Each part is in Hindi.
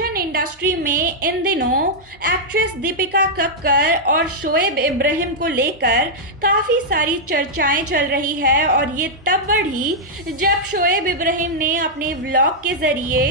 टेलीविजन इंडस्ट्री में इन दिनों एक्ट्रेस दीपिका कक्कर और शोएब इब्राहिम को लेकर काफी सारी चर्चाएं चल रही है। और ये तब बढ़ी जब शोएब इब्राहिम ने अपने व्लॉग के जरिए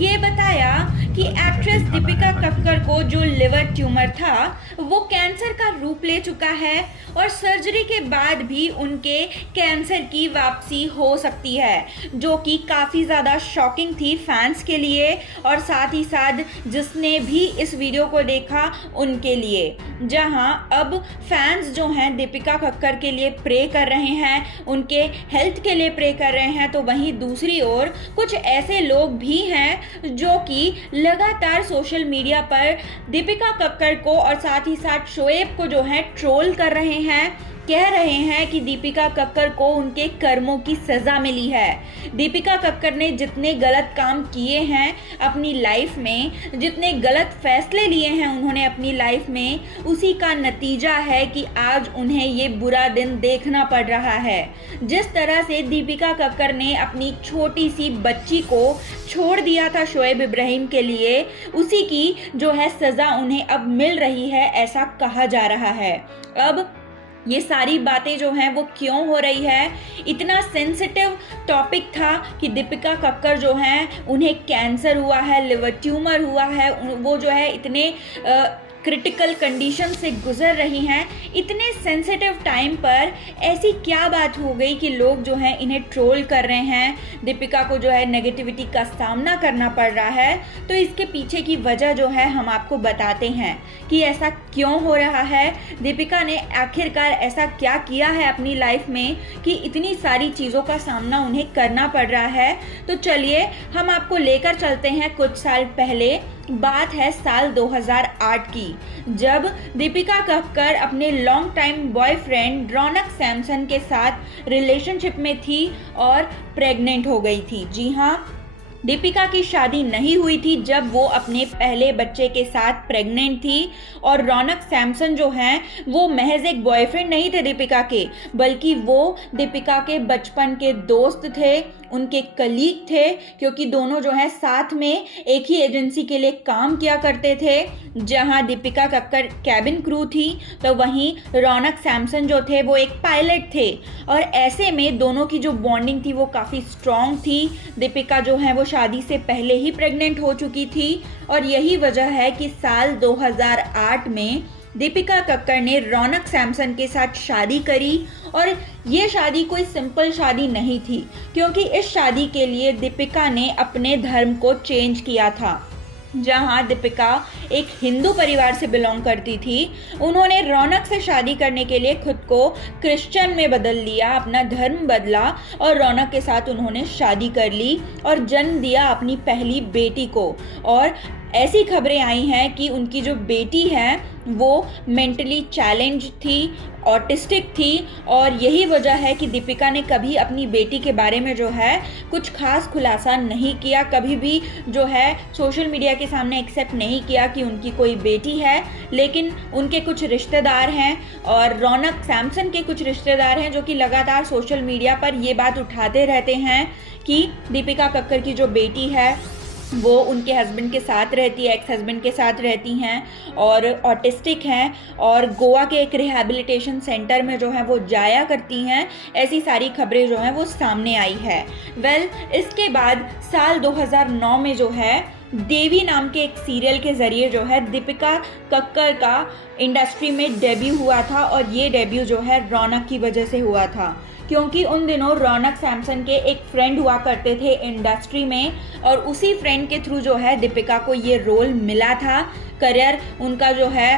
ये बताया कि एक्ट्रेस दीपिका कक्कर को जो लिवर ट्यूमर था वो कैंसर का रूप ले चुका है और सर्जरी के बाद भी उनके कैंसर की वापसी हो सकती है, जो कि काफ़ी ज़्यादा शॉकिंग थी फैंस के लिए और साथ ही साथ जिसने भी इस वीडियो को देखा उनके लिए। जहां अब फैंस जो हैं दीपिका कक्कर के लिए प्रे कर रहे हैं, उनके हेल्थ के लिए प्रे कर रहे हैं, तो वहीं दूसरी ओर कुछ ऐसे लोग भी हैं जो कि लगातार सोशल मीडिया पर दीपिका कक्कर को और साथ ही साथ शोएब को जो है ट्रोल कर रहे हैं, कह रहे हैं कि दीपिका कक्कर को उनके कर्मों की सजा मिली है। दीपिका कक्कर ने जितने गलत काम किए हैं अपनी लाइफ में, जितने गलत फैसले लिए हैं उन्होंने अपनी लाइफ में, उसी का नतीजा है कि आज उन्हें ये बुरा दिन देखना पड़ रहा है। जिस तरह से दीपिका कक्कर ने अपनी छोटी सी बच्ची को छोड़ दिया था शोएब इब्राहिम के लिए, उसी की जो है सजा उन्हें अब मिल रही है, ऐसा कहा जा रहा है। अब ये सारी बातें जो हैं वो क्यों हो रही है? इतना सेंसिटिव टॉपिक था कि दीपिका कक्कर जो हैं उन्हें कैंसर हुआ है, लिवर ट्यूमर हुआ है, वो जो है इतने क्रिटिकल कंडीशन से गुजर रही हैं। इतने सेंसिटिव टाइम पर ऐसी क्या बात हो गई कि लोग जो हैं इन्हें ट्रोल कर रहे हैं, दीपिका को जो है नेगेटिविटी का सामना करना पड़ रहा है? तो इसके पीछे की वजह जो है हम आपको बताते हैं कि ऐसा क्यों हो रहा है, दीपिका ने आखिरकार ऐसा क्या किया है अपनी लाइफ में कि इतनी सारी चीज़ों का सामना उन्हें करना पड़ रहा है। तो चलिए हम आपको लेकर चलते हैं कुछ साल पहले। बात है साल 2008 की, जब दीपिका कक्कर अपने लॉन्ग टाइम बॉयफ्रेंड रौनक सैमसन के साथ रिलेशनशिप में थी और प्रेग्नेंट हो गई थी। जी हाँ, दीपिका की शादी नहीं हुई थी जब वो अपने पहले बच्चे के साथ प्रेग्नेंट थी। और रौनक सैमसन जो हैं वो महज एक बॉयफ्रेंड नहीं थे दीपिका के, बल्कि वो दीपिका के बचपन के दोस्त थे, उनके कलीग थे, क्योंकि दोनों जो है साथ में एक ही एजेंसी के लिए काम किया करते थे। जहां दीपिका कक्कर कैबिन क्रू थी तो वहीं रौनक सैमसन जो थे वो एक पायलट थे। और ऐसे में दोनों की जो बॉन्डिंग थी वो काफ़ी स्ट्रॉन्ग थी। दीपिका जो है वो शादी से पहले ही प्रेग्नेंट हो चुकी थी और यही वजह है कि साल 2008 में दीपिका कक्कर ने रौनक सैमसन के साथ शादी करी। और ये शादी कोई सिंपल शादी नहीं थी, क्योंकि इस शादी के लिए दीपिका ने अपने धर्म को चेंज किया था। जहां दीपिका एक हिंदू परिवार से बिलोंग करती थी, उन्होंने रौनक से शादी करने के लिए खुद को क्रिश्चियन में बदल लिया, अपना धर्म बदला और रौनक के साथ उन्होंने शादी कर ली और जन्म दिया अपनी पहली बेटी को। और ऐसी खबरें आई हैं कि उनकी जो बेटी है वो मेंटली चैलेंज थी, ऑटिस्टिक थी। और यही वजह है कि दीपिका ने कभी अपनी बेटी के बारे में जो है कुछ खास खुलासा नहीं किया, कभी भी जो है सोशल मीडिया के सामने एक्सेप्ट नहीं किया कि उनकी कोई बेटी है। लेकिन उनके कुछ रिश्तेदार हैं और रौनक सैमसन के कुछ रिश्तेदार हैं जो कि लगातार सोशल मीडिया पर ये बात उठाते रहते हैं कि दीपिका कक्कर की जो बेटी है वो उनके हस्बैंड के साथ रहती है, एक्स हस्बैंड के साथ रहती हैं और ऑटिस्टिक हैं और गोवा के एक रिहैबिलिटेशन सेंटर में जो है वो जाया करती हैं। ऐसी सारी खबरें जो हैं वो सामने आई है। इसके बाद साल 2009 में जो है देवी नाम के एक सीरियल के ज़रिए जो है दीपिका कक्कर का इंडस्ट्री में डेब्यू हुआ था। और ये डेब्यू जो है रौनक की वजह से हुआ था, क्योंकि उन दिनों रौनक सैमसन के एक फ्रेंड हुआ करते थे इंडस्ट्री में और उसी फ्रेंड के थ्रू जो है दीपिका को ये रोल मिला था। करियर उनका जो है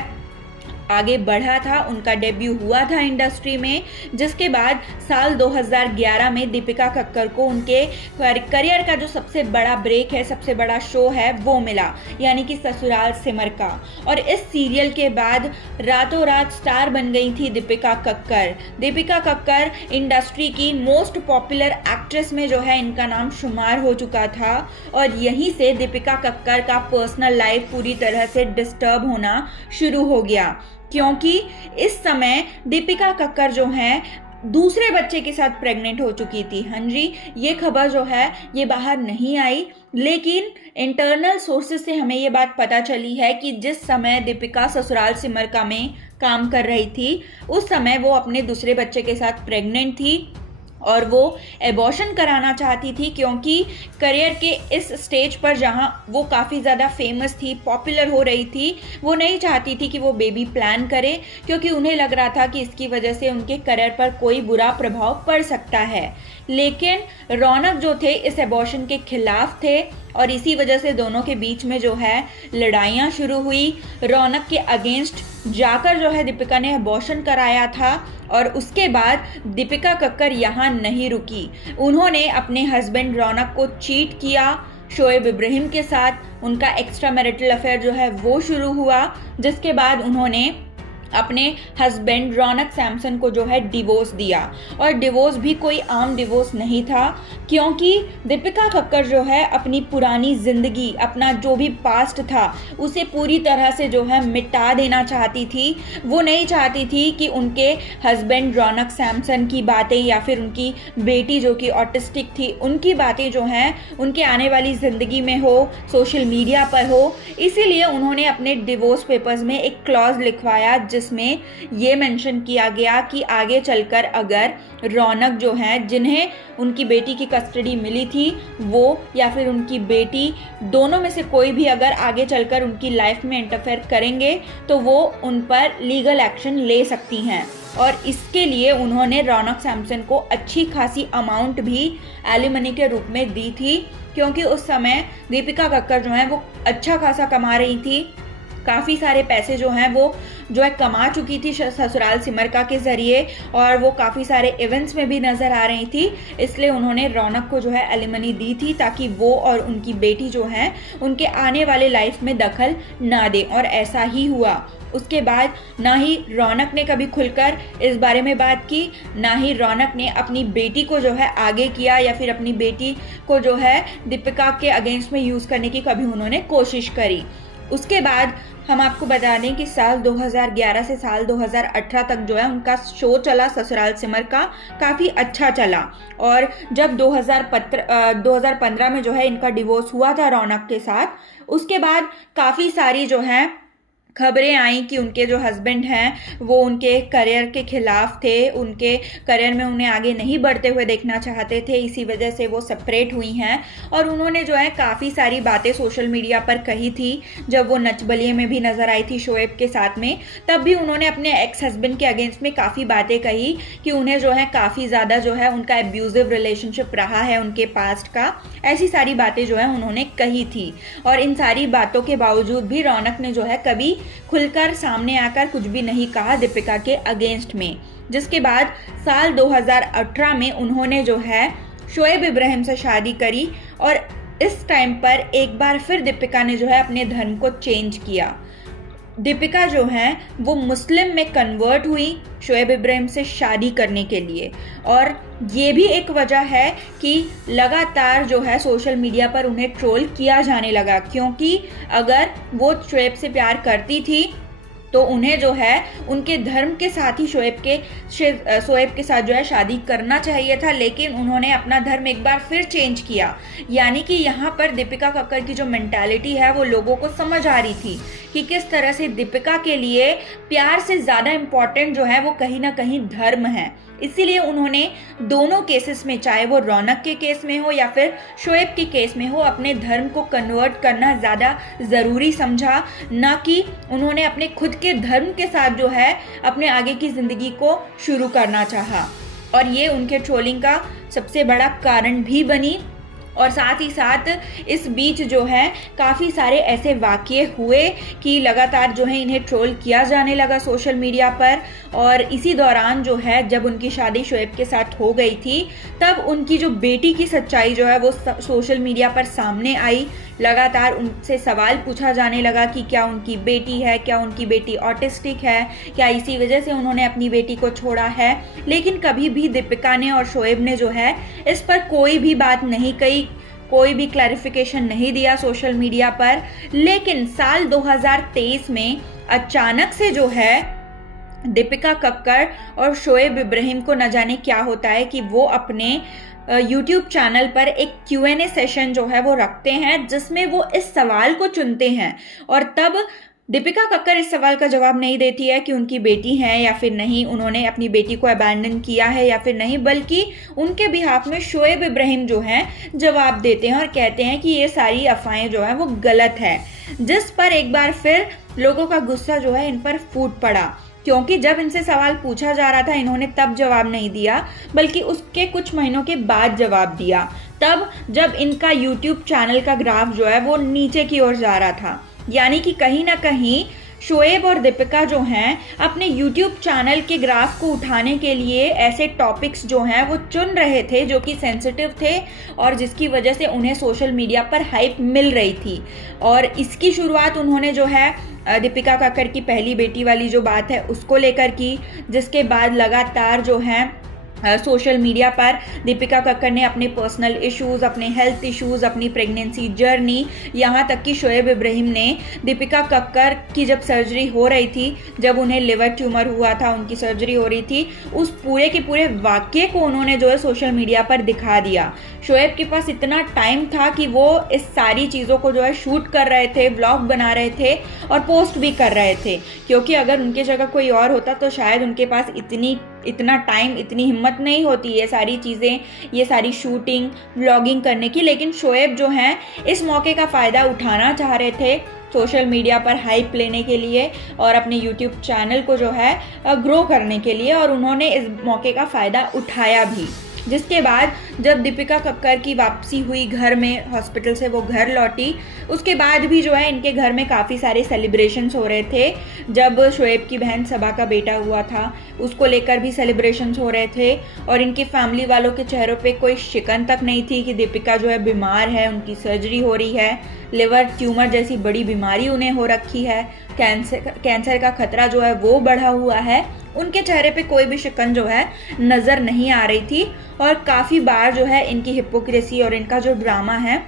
आगे बढ़ा था, उनका डेब्यू हुआ था इंडस्ट्री में, जिसके बाद साल 2011 में दीपिका कक्कर को उनके करियर का जो सबसे बड़ा ब्रेक है, सबसे बड़ा शो है वो मिला, यानी कि ससुराल सिमर का। और इस सीरियल के बाद रातों रात स्टार बन गई थी दीपिका कक्कर। दीपिका कक्कर इंडस्ट्री की मोस्ट पॉपुलर एक्ट्रेस में जो है इनका नाम शुमार हो चुका था। और यहीं से दीपिका कक्कर का पर्सनल लाइफ पूरी तरह से डिस्टर्ब होना शुरू हो गया, क्योंकि इस समय दीपिका कक्कर जो हैं दूसरे बच्चे के साथ प्रेग्नेंट हो चुकी थी। हाँ जी, ये खबर जो है ये बाहर नहीं आई, लेकिन इंटरनल सोर्सेज से हमें ये बात पता चली है कि जिस समय दीपिका ससुराल सिमर में काम कर रही थी उस समय वो अपने दूसरे बच्चे के साथ प्रेग्नेंट थी और वो एबॉर्शन कराना चाहती थी, क्योंकि करियर के इस स्टेज पर जहाँ वो काफ़ी ज़्यादा फेमस थी, पॉपुलर हो रही थी, वो नहीं चाहती थी कि वो बेबी प्लान करे, क्योंकि उन्हें लग रहा था कि इसकी वजह से उनके करियर पर कोई बुरा प्रभाव पड़ सकता है। लेकिन रौनक जो थे इस एबॉर्शन के खिलाफ थे और इसी वजह से दोनों के बीच में जो है लड़ाइयाँ शुरू हुई। रौनक के अगेंस्ट जाकर जो है दीपिका ने एबॉर्शन कराया था और उसके बाद दीपिका कक्कर यहाँ नहीं रुकी। उन्होंने अपने हस्बैंड रौनक को चीट किया शोएब इब्राहिम के साथ। उनका एक्स्ट्रा मैरिटल अफेयर जो है वो शुरू हुआ, जिसके बाद उन्होंने अपने हस्बैंड रौनक सैमसन को जो है डिवोर्स दिया। और डिवोर्स भी कोई आम डिवोर्स नहीं था, क्योंकि दीपिका कक्कर जो है अपनी पुरानी ज़िंदगी, अपना जो भी पास्ट था उसे पूरी तरह से जो है मिटा देना चाहती थी। वो नहीं चाहती थी कि उनके हस्बैंड रौनक सैमसन की बातें या फिर उनकी बेटी जो कि ऑटिस्टिक थी उनकी बातें जो हैं उनके आने वाली ज़िंदगी में हो, सोशल मीडिया पर हो। इसीलिए उन्होंने अपने डिवोर्स पेपर्स में एक क्लॉज लिखवाया जिसमें ये मेंशन किया गया कि आगे चलकर अगर रौनक जो हैं जिन्हें उनकी बेटी की कस्टडी मिली थी वो या फिर उनकी बेटी, दोनों में से कोई भी अगर आगे चलकर उनकी लाइफ में इंटरफेयर करेंगे तो वो उन पर लीगल एक्शन ले सकती हैं। और इसके लिए उन्होंने रौनक सैमसन को अच्छी खासी अमाउंट भी एलिमनी के रूप में दी थी, क्योंकि उस समय दीपिका कक्कर जो है वो अच्छा खासा कमा रही थी। काफ़ी सारे पैसे जो हैं वो जो है कमा चुकी थी ससुराल सिमरका के ज़रिए, और वो काफ़ी सारे इवेंट्स में भी नज़र आ रही थी। इसलिए उन्होंने रौनक को जो है एलिमनी दी थी ताकि वो और उनकी बेटी जो है उनके आने वाले लाइफ में दखल ना दे, और ऐसा ही हुआ। उसके बाद ना ही रौनक ने कभी खुलकर इस बारे में बात की, ना ही रौनक ने अपनी बेटी को जो है आगे किया या फिर अपनी बेटी को जो है दीपिका के अगेंस्ट में यूज़ करने की कभी उन्होंने कोशिश करी। उसके बाद हम आपको बता दें कि साल 2011 से साल 2018 तक जो है उनका शो चला ससुराल सिमर का, काफ़ी अच्छा चला। और जब 2015 में जो है इनका डिवोर्स हुआ था रौनक के साथ, उसके बाद काफ़ी सारी जो है खबरें आई कि उनके जो हस्बैंड हैं वो उनके करियर के खिलाफ थे, उनके करियर में उन्हें आगे नहीं बढ़ते हुए देखना चाहते थे, इसी वजह से वो सेपरेट हुई हैं। और उन्होंने जो है काफ़ी सारी बातें सोशल मीडिया पर कही थी। जब वो नच बलिए में भी नज़र आई थी शोएब के साथ में, तब भी उन्होंने अपने एक्स हस्बैंड के अगेंस्ट में काफ़ी बातें कही कि उन्हें जो है काफ़ी ज़्यादा जो है उनका एब्यूजिव रिलेशनशिप रहा है उनके पास्ट का। ऐसी सारी बातें जो है उन्होंने कही थी। और इन सारी बातों के बावजूद भी रौनक ने जो है कभी खुलकर सामने आकर कुछ भी नहीं कहा दीपिका के अगेंस्ट में। जिसके बाद साल 2018 में उन्होंने जो है शोएब इब्राहिम से शादी करी, और इस टाइम पर एक बार फिर दीपिका ने जो है अपने धर्म को चेंज किया। दीपिका जो है वो मुस्लिम में कन्वर्ट हुई शोएब इब्राहिम से शादी करने के लिए। और ये भी एक वजह है कि लगातार जो है सोशल मीडिया पर उन्हें ट्रोल किया जाने लगा, क्योंकि अगर वो शोएब से प्यार करती थी तो उन्हें जो है उनके धर्म के साथ ही शोएब के साथ जो है शादी करना चाहिए था, लेकिन उन्होंने अपना धर्म एक बार फिर चेंज किया। यानी कि यहाँ पर दीपिका कक्कर की जो मेंटालिटी है वो लोगों को समझ आ रही थी कि किस तरह से दीपिका के लिए प्यार से ज़्यादा इम्पॉर्टेंट जो है वो कहीं ना कहीं धर्म है। इसीलिए उन्होंने दोनों केसेस में, चाहे वो रौनक के केस में हो या फिर शोएब के केस में हो, अपने धर्म को कन्वर्ट करना ज़्यादा ज़रूरी समझा, ना कि उन्होंने अपने खुद के धर्म के साथ जो है अपने आगे की ज़िंदगी को शुरू करना चाहा। और ये उनके ट्रोलिंग का सबसे बड़ा कारण भी बनी। और साथ ही साथ इस बीच जो है काफ़ी सारे ऐसे वाक़ये हुए कि लगातार जो है इन्हें ट्रोल किया जाने लगा सोशल मीडिया पर। और इसी दौरान जो है जब उनकी शादी शोएब के साथ हो गई थी, तब उनकी जो बेटी की सच्चाई जो है वो सोशल मीडिया पर सामने आई। लगातार उनसे सवाल पूछा जाने लगा कि क्या उनकी बेटी है, क्या उनकी बेटी ऑटिस्टिक है, क्या इसी वजह से उन्होंने अपनी बेटी को छोड़ा है। लेकिन कभी भी दीपिका ने और शोएब ने जो है इस पर कोई भी बात नहीं कही, कोई भी क्लैरिफिकेशन नहीं दिया सोशल मीडिया पर। लेकिन साल 2023 में अचानक से जो है दीपिका कक्कर और शोएब इब्राहिम को न जाने क्या होता है कि वो अपने यूट्यूब चैनल पर एक Q&A सेशन जो है वो रखते हैं, जिसमें वो इस सवाल को चुनते हैं। और तब दीपिका कक्कर इस सवाल का जवाब नहीं देती है कि उनकी बेटी है या फिर नहीं, उन्होंने अपनी बेटी को अबैंडन किया है या फिर नहीं, बल्कि उनके बिहाफ में शोएब इब्राहिम जो हैं जवाब देते हैं और कहते हैं कि ये सारी अफवाहें जो है वो गलत है। जिस पर एक बार फिर लोगों का गुस्सा जो है इन पर फूट पड़ा, क्योंकि जब इनसे सवाल पूछा जा रहा था इन्होंने तब जवाब नहीं दिया, बल्कि उसके कुछ महीनों के बाद जवाब दिया, तब जब इनका यूट्यूब चैनल का ग्राफ जो है वो नीचे की ओर जा रहा था। यानी कि कहीं ना कहीं शोएब और दीपिका जो हैं अपने यूट्यूब चैनल के ग्राफ को उठाने के लिए ऐसे टॉपिक्स जो हैं वो चुन रहे थे जो कि सेंसिटिव थे और जिसकी वजह से उन्हें सोशल मीडिया पर हाइप मिल रही थी। और इसकी शुरुआत उन्होंने जो है दीपिका कक्कर की पहली बेटी वाली जो बात है उसको लेकर की, जिसके बाद लगातार जो है सोशल मीडिया पर दीपिका कक्कर ने अपने पर्सनल इश्यूज़, अपने हेल्थ इश्यूज़, अपनी प्रेगनेंसी जर्नी, यहाँ तक कि शोएब इब्राहिम ने दीपिका कक्कर की जब सर्जरी हो रही थी, जब उन्हें लिवर ट्यूमर हुआ था, उनकी सर्जरी हो रही थी, उस पूरे के पूरे वाक्य को उन्होंने जो है सोशल मीडिया पर दिखा दिया। शोएब के पास इतना टाइम था कि वो इस सारी चीज़ों को जो है शूट कर रहे थे, व्लॉग बना रहे थे और पोस्ट भी कर रहे थे, क्योंकि अगर उनके जगह कोई और होता तो शायद उनके पास इतना टाइम, इतनी हिम्मत नहीं होती ये सारी चीज़ें, ये सारी शूटिंग, व्लॉगिंग करने की। लेकिन शोएब जो हैं इस मौके का फ़ायदा उठाना चाह रहे थे सोशल मीडिया पर हाइप लेने के लिए और अपने यूट्यूब चैनल को जो है ग्रो करने के लिए, और उन्होंने इस मौके का फ़ायदा उठाया भी। जिसके बाद जब दीपिका कक्कर की वापसी हुई घर में, हॉस्पिटल से वो घर लौटी, उसके बाद भी जो है इनके घर में काफ़ी सारे सेलिब्रेशंस हो रहे थे। जब शोएब की बहन सबा का बेटा हुआ था उसको लेकर भी सेलिब्रेशंस हो रहे थे और इनकी फैमिली वालों के चेहरों पे कोई शिकन तक नहीं थी कि दीपिका जो है बीमार है, उनकी सर्जरी हो रही है, लिवर ट्यूमर जैसी बड़ी बीमारी उन्हें हो रखी है, कैंसर का खतरा जो है वो बढ़ा हुआ है। उनके चेहरे पे कोई भी शिकन जो है नज़र नहीं आ रही थी। और काफ़ी बार जो है इनकी हिपोक्रेसी और इनका जो ड्रामा है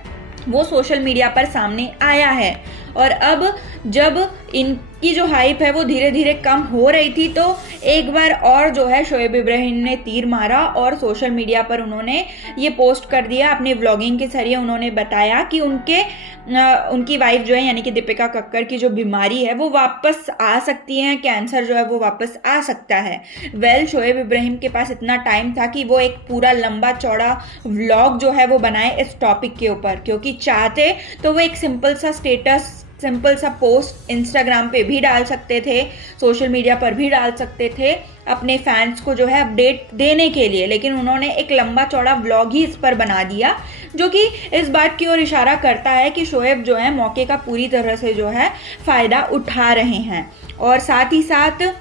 वो सोशल मीडिया पर सामने आया है। और अब जब इनकी जो हाइप है वो धीरे धीरे कम हो रही थी, तो एक बार और जो है शोएब इब्राहिम ने तीर मारा और सोशल मीडिया पर उन्होंने ये पोस्ट कर दिया। अपने व्लॉगिंग के जरिए उन्होंने बताया कि उनकी वाइफ जो है यानी कि दीपिका कक्कर की जो बीमारी है वो वापस आ सकती है, कैंसर जो है वो वापस आ सकता है। शोएब इब्राहिम के पास इतना टाइम था कि वो एक पूरा लंबा चौड़ा व्लॉग जो है वो बनाए इस टॉपिक के ऊपर, क्योंकि चाहते तो वो एक सिंपल सा स्टेटस, सिंपल सा पोस्ट इंस्टाग्राम पे भी डाल सकते थे, सोशल मीडिया पर भी डाल सकते थे अपने फैंस को जो है अपडेट देने के लिए, लेकिन उन्होंने एक लंबा चौड़ा व्लॉग ही इस पर बना दिया, जो कि इस बात की ओर इशारा करता है कि शोएब जो है मौके का पूरी तरह से जो है फ़ायदा उठा रहे हैं। और साथ ही साथ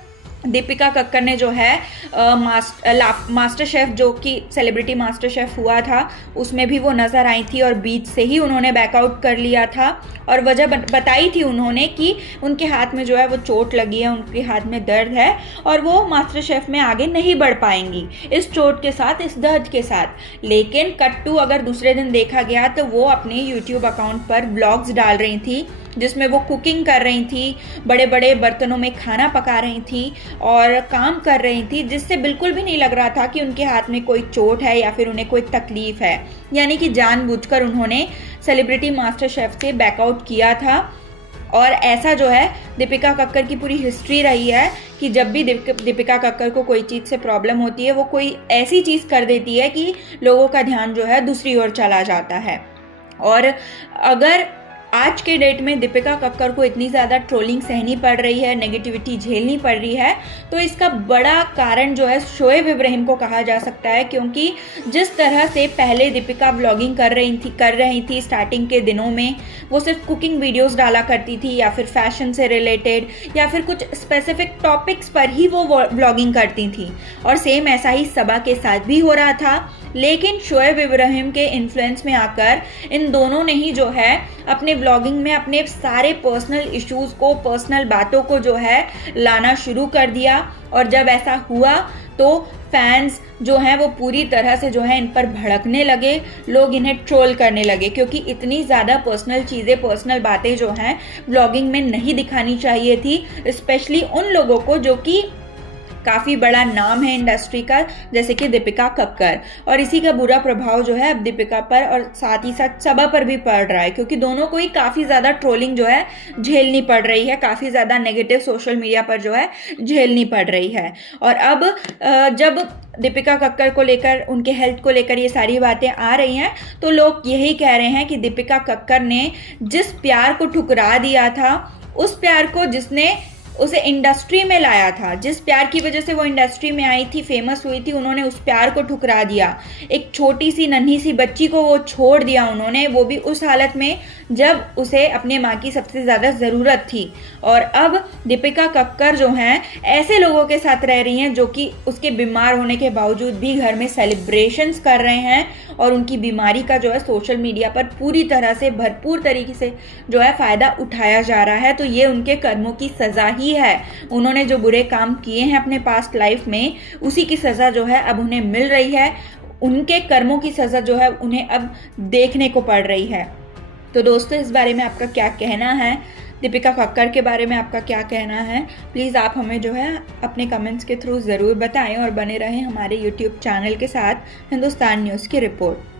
दीपिका कक्कर ने जो है मास्टर शेफ़, जो कि सेलिब्रिटी मास्टर शेफ़ हुआ था, उसमें भी वो नज़र आई थी और बीच से ही उन्होंने बैकआउट कर लिया था। और वजह बताई थी उन्होंने कि उनके हाथ में जो है वो चोट लगी है, उनके हाथ में दर्द है और वो मास्टर शेफ़ में आगे नहीं बढ़ पाएंगी इस चोट के साथ, इस दर्द के साथ। लेकिन कट्टू अगर दूसरे दिन देखा गया तो वो अपने यूट्यूब अकाउंट पर व्लॉग्स डाल रही थी जिसमें वो कुकिंग कर रही थी, बड़े बड़े बर्तनों में खाना पका रही थी और काम कर रही थी, जिससे बिल्कुल भी नहीं लग रहा था कि उनके हाथ में कोई चोट है या फिर उन्हें कोई तकलीफ़ है। यानी कि जानबूझकर उन्होंने सेलिब्रिटी मास्टर शेफ़ से बैकआउट किया था। और ऐसा जो है दीपिका कक्कर की पूरी हिस्ट्री रही है कि जब भी दीपिका कक्कर को कोई चीज़ से प्रॉब्लम होती है वो कोई ऐसी चीज़ कर देती है कि लोगों का ध्यान जो है दूसरी ओर चला जाता है। और अगर आज के डेट में दीपिका कक्कर को इतनी ज़्यादा ट्रोलिंग सहनी पड़ रही है, नेगेटिविटी झेलनी पड़ रही है, तो इसका बड़ा कारण जो है शोएब इब्राहिम को कहा जा सकता है। क्योंकि जिस तरह से पहले दीपिका व्लॉगिंग कर रही थी स्टार्टिंग के दिनों में, वो सिर्फ कुकिंग वीडियोस डाला करती थी या फिर फैशन से रिलेटेड या फिर कुछ स्पेसिफिक टॉपिक्स पर ही वो व्लॉगिंग करती थी, और सेम ऐसा ही सबा के साथ भी हो रहा था। लेकिन शोएब इब्राहिम के इन्फ्लुएंस में आकर इन दोनों ने ही जो है अपने व्लॉगिंग में अपने सारे पर्सनल इश्यूज़ को, पर्सनल बातों को जो है लाना शुरू कर दिया। और जब ऐसा हुआ तो फैंस जो हैं वो पूरी तरह से जो है इन पर भड़कने लगे, लोग इन्हें ट्रोल करने लगे, क्योंकि इतनी ज़्यादा पर्सनल चीज़ें, पर्सनल बातें जो हैं व्लॉगिंग में नहीं दिखानी चाहिए थी, स्पेशली उन लोगों को जो कि काफ़ी बड़ा नाम है इंडस्ट्री का, जैसे कि दीपिका कक्कर, और इसी का बुरा प्रभाव जो है अब दीपिका पर और साथ ही साथ सबा पर भी पड़ रहा है, क्योंकि दोनों को ही काफ़ी ज़्यादा ट्रोलिंग जो है झेलनी पड़ रही है, काफ़ी ज़्यादा नेगेटिव सोशल मीडिया पर जो है झेलनी पड़ रही है। और अब जब दीपिका कक्कर को लेकर, उनके हेल्थ को लेकर ये सारी बातें आ रही हैं, तो लोग यही कह रहे हैं कि दीपिका कक्कर ने जिस प्यार को ठुकरा दिया था, उस प्यार को जिसने उसे इंडस्ट्री में लाया था, जिस प्यार की वजह से वो इंडस्ट्री में आई थी, फेमस हुई थी, उन्होंने उस प्यार को ठुकरा दिया। एक छोटी सी नन्ही सी बच्ची को वो छोड़ दिया उन्होंने, वो भी उस हालत में जब उसे अपने माँ की सबसे ज़्यादा ज़रूरत थी। और अब दीपिका कक्कर जो हैं ऐसे लोगों के साथ रह रही हैं जो कि उसके बीमार होने के बावजूद भी घर में सेलिब्रेशंस कर रहे हैं, और उनकी बीमारी का जो है सोशल मीडिया पर पूरी तरह से भरपूर तरीके से जो है फ़ायदा उठाया जा रहा है। तो ये उनके कर्मों की सज़ा ही है। उन्होंने जो बुरे काम किए हैं अपने पास्ट लाइफ में, उसी की सज़ा जो है अब उन्हें मिल रही है। उनके कर्मों की सज़ा जो है उन्हें अब देखने को पड़ रही है। तो दोस्तों, इस बारे में आपका क्या कहना है? दीपिका कक्कर के बारे में आपका क्या कहना है? प्लीज़ आप हमें जो है अपने कमेंट्स के थ्रू ज़रूर बताएं और बने रहें हमारे यूट्यूब चैनल के साथ हिंदुस्तान न्यूज़ की रिपोर्ट।